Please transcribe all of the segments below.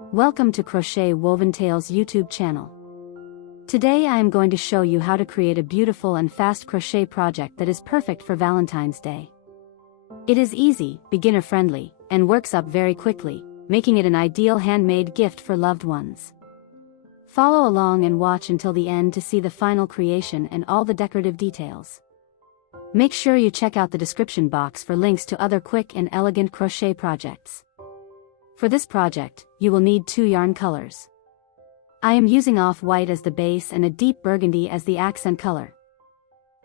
Welcome to Crochet Woven Tales YouTube channel. Today I am going to show you how to create a beautiful and fast crochet project that is perfect for Valentine's Day. It is easy, beginner-friendly, and works up very quickly, making it an ideal handmade gift for loved ones. Follow along and watch until the end to see the final creation and all the decorative details. Make sure you check out the description box for links to other quick and elegant crochet projects. For this project, you will need 2 yarn colors. I am using off-white as the base and a deep burgundy as the accent color.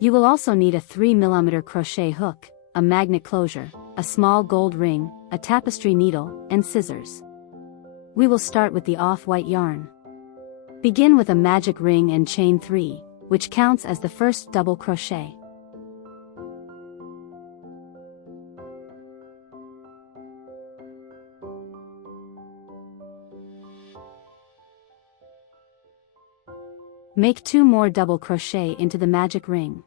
You will also need a 3mm crochet hook, a magnet closure, a small gold ring, a tapestry needle, and scissors. We will start with the off-white yarn. Begin with a magic ring and chain 3, which counts as the first double crochet. Make 2 more double crochet into the magic ring.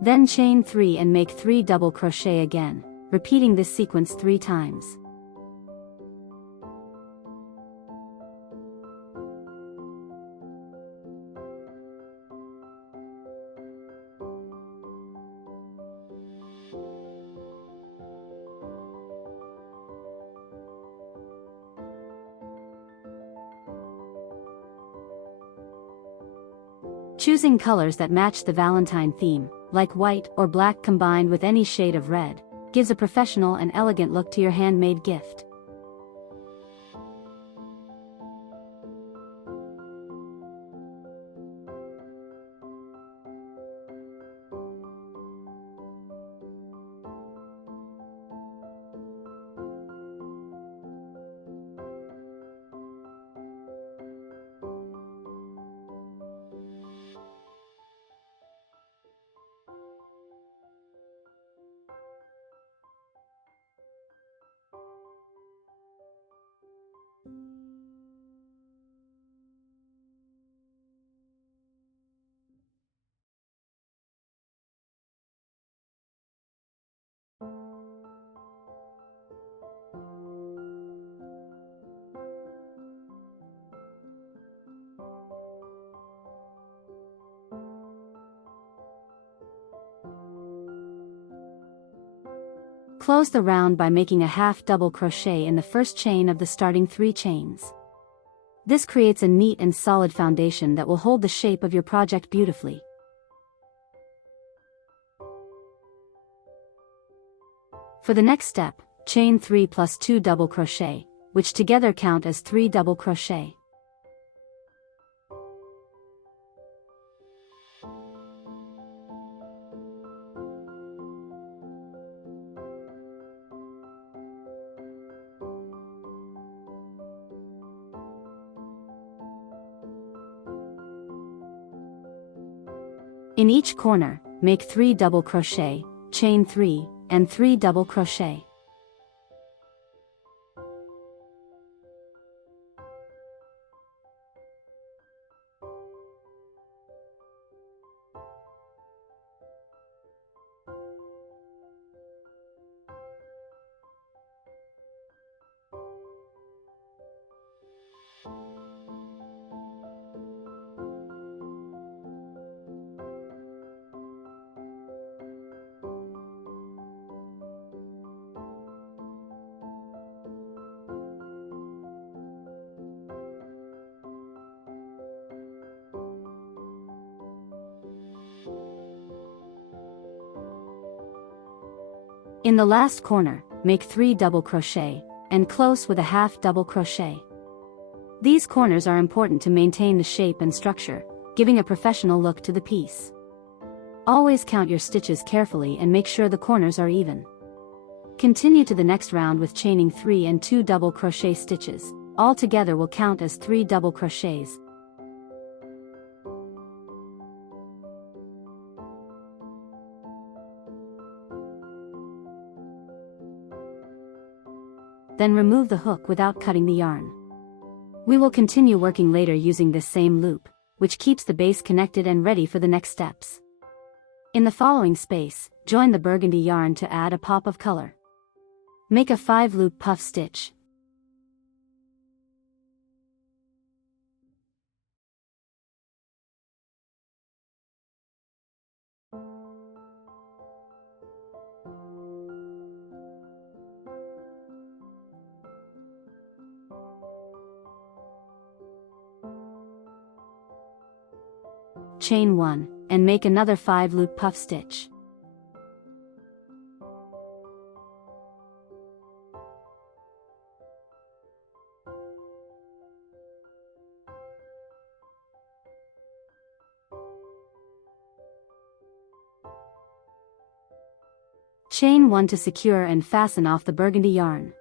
Then chain 3 and make 3 double crochet again, repeating this sequence 3 times. Choosing colors that match the Valentine theme, like white or black combined with any shade of red, gives a professional and elegant look to your handmade gift. Close the round by making a half double crochet in the first chain of the starting 3 chains. This creates a neat and solid foundation that will hold the shape of your project beautifully. For the next step, chain 3 plus 2 double crochet, which together count as 3 double crochet. In each corner, make 3 double crochet, chain 3, and 3 double crochet. In the last corner, make 3 double crochet, and close with a half double crochet. These corners are important to maintain the shape and structure, giving a professional look to the piece. Always count your stitches carefully and make sure the corners are even. Continue to the next round with chaining 3 and 2 double crochet stitches, all together will count as 3 double crochets. then remove the hook without cutting the yarn. We will continue working later using this same loop, which keeps the base connected and ready for the next steps. In the following space, join the burgundy yarn to add a pop of color. Make a 5-loop puff stitch. Chain 1, and make another 5-loop puff stitch. Chain 1 to secure and fasten off the burgundy yarn.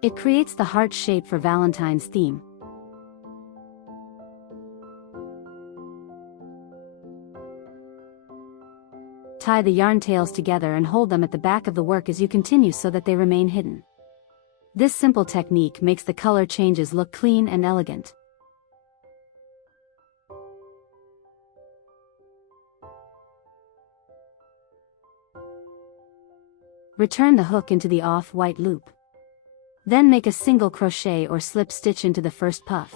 It creates the heart shape for Valentine's theme. Tie the yarn tails together and hold them at the back of the work as you continue so that they remain hidden. This simple technique makes the color changes look clean and elegant. Return the hook into the off-white loop. Then make a single crochet or slip stitch into the first puff.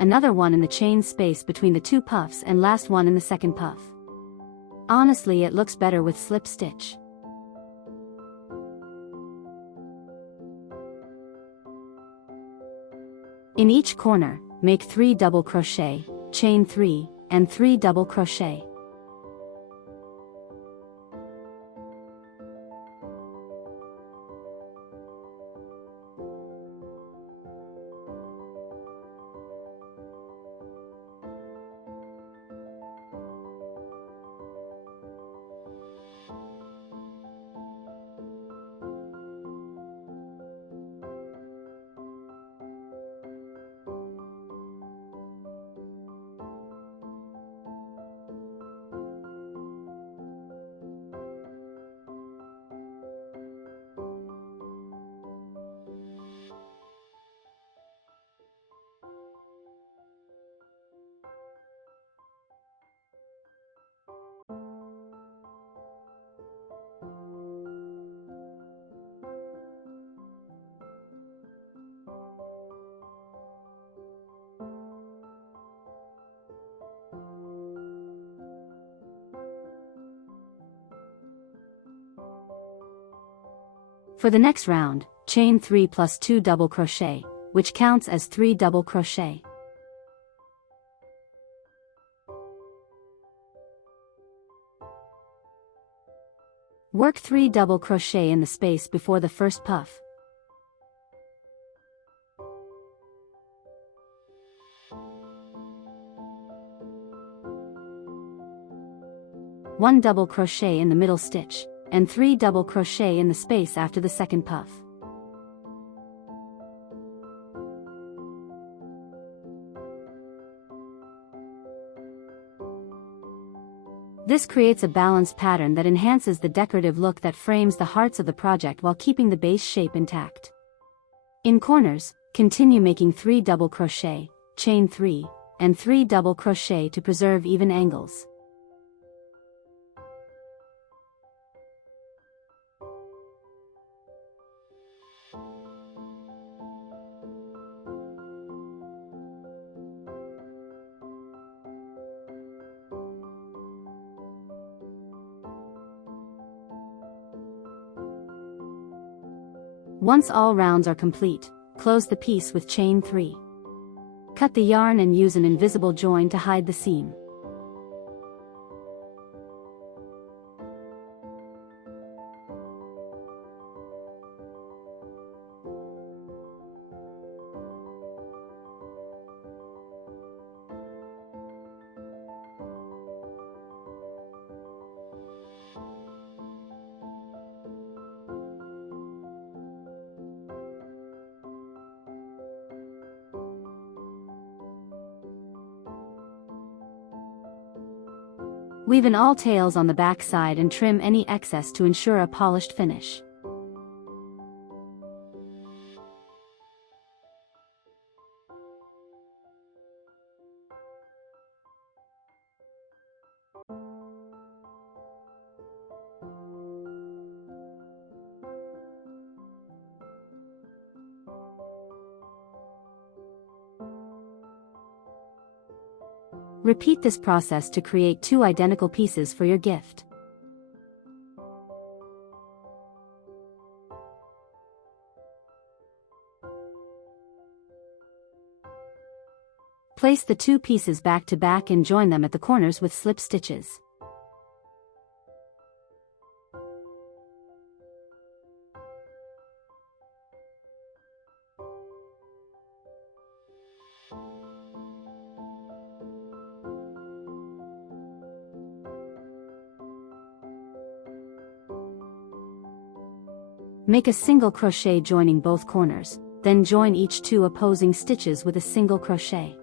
Another one in the chain space between the two puffs and last one in the second puff. Honestly, it looks better with slip stitch. In each corner, make 3 double crochet, chain 3, and 3 double crochet. For the next round, chain 3 plus 2 double crochet, which counts as 3 double crochet. Work 3 double crochet in the space before the first puff. One double crochet in the middle stitch, and 3 double crochet in the space after the second puff. This creates a balanced pattern that enhances the decorative look that frames the hearts of the project while keeping the base shape intact. In corners, continue making 3 double crochet, chain 3, and 3 double crochet to preserve even angles. Once all rounds are complete, close the piece with chain 3. Cut the yarn and use an invisible join to hide the seam. Weave in all tails on the back side and trim any excess to ensure a polished finish. Repeat this process to create 2 identical pieces for your gift. Place the 2 pieces back to back and join them at the corners with slip stitches. Make a single crochet joining both corners, then join each 2 opposing stitches with a single crochet.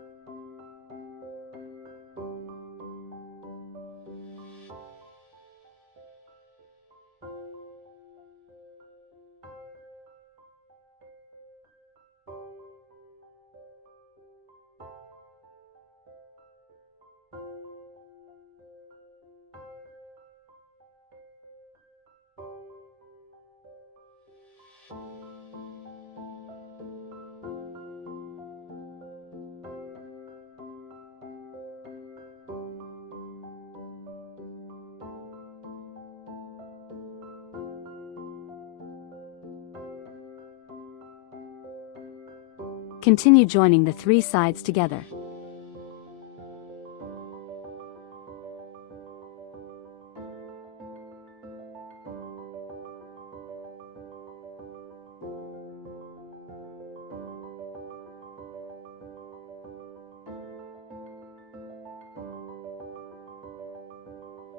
Continue joining the 3 sides together.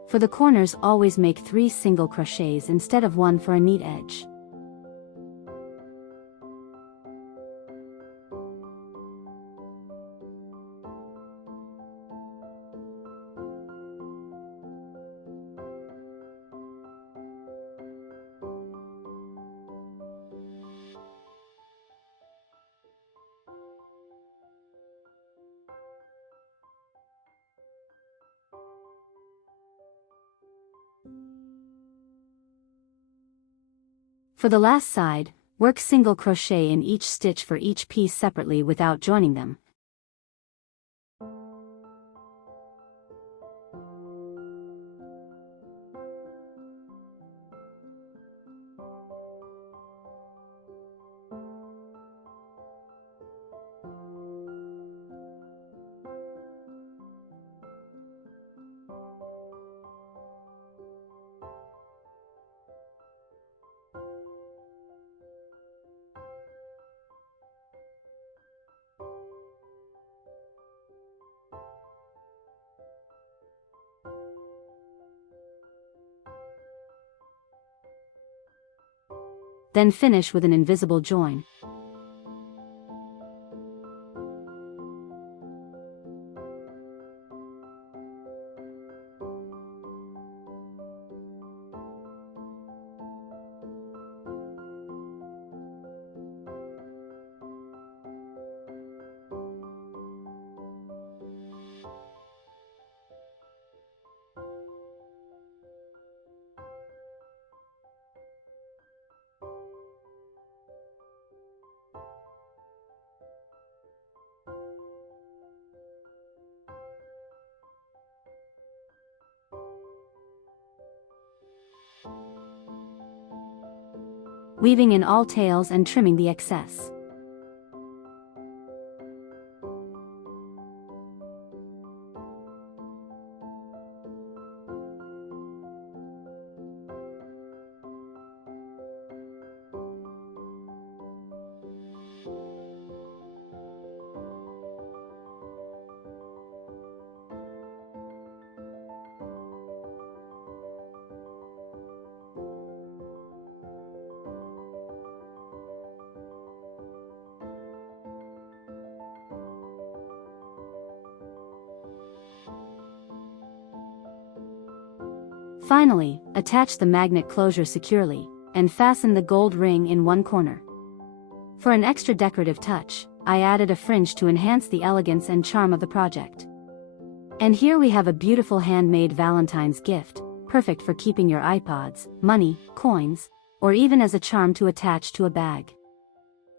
For the corners, always make 3 single crochets instead of 1 for a neat edge. For the last side, work single crochet in each stitch for each piece separately without joining them. Then finish with an invisible join. Weaving in all tails and trimming the excess. Finally, attach the magnet closure securely, and fasten the gold ring in one corner. For an extra decorative touch, I added a fringe to enhance the elegance and charm of the project. And here we have a beautiful handmade Valentine's gift, perfect for keeping your iPods, money, coins, or even as a charm to attach to a bag.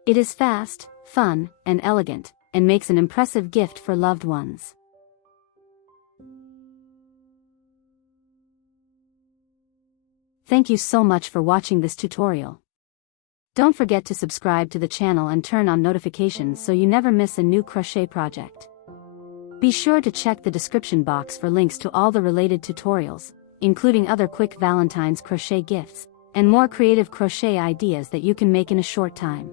It is fast, fun, and elegant, and makes an impressive gift for loved ones. Thank you so much for watching this tutorial. Don't forget to subscribe to the channel and turn on notifications so you never miss a new crochet project. Be sure to check the description box for links to all the related tutorials, including other quick Valentine's crochet gifts, and more creative crochet ideas that you can make in a short time.